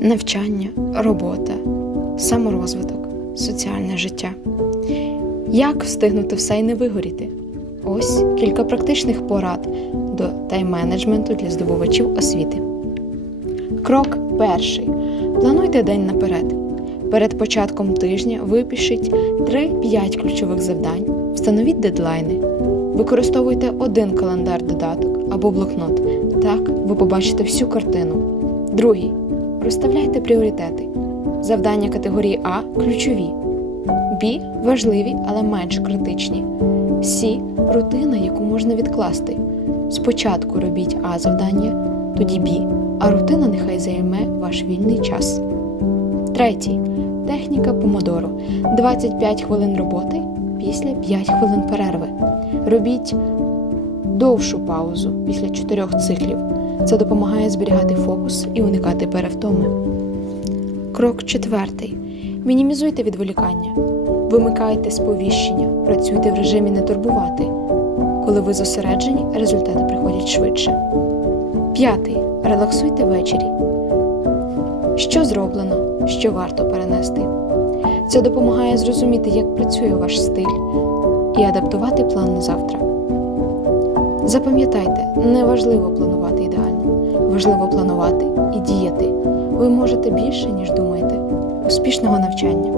навчання, робота, саморозвиток, соціальне життя. Як встигнути все і не вигоріти? Ось кілька практичних порад до тайм-менеджменту для здобувачів освіти. Крок перший. Плануйте день наперед. Перед початком тижня випишіть 3-5 ключових завдань, встановіть дедлайни. Використовуйте один календар додаток або блокнот. Так ви побачите всю картину. Другий. Розставляйте пріоритети. Завдання категорії А ключові. Б важливі, але менш критичні. С рутина, яку можна відкласти. Спочатку робіть А завдання, тоді Б, а рутина нехай займе ваш вільний час. Третій. Техніка помодоро. 25 хвилин роботи після 5 хвилин перерви. Робіть довшу паузу після 4 циклів. Це допомагає зберігати фокус і уникати перевтоми. Крок четвертий. Мінімізуйте відволікання. Вимикайте сповіщення, працюйте в режимі не турбувати. Коли ви зосереджені, результати приходять швидше. П'ятий. Релаксуйте ввечері. Що зроблено, що варто перенести. Це допомагає зрозуміти, як працює ваш стиль, і адаптувати план на завтра. Запам'ятайте, не важливо планувати ідеально, важливо планувати і діяти. Ви можете більше, ніж думаєте. Успішного навчання!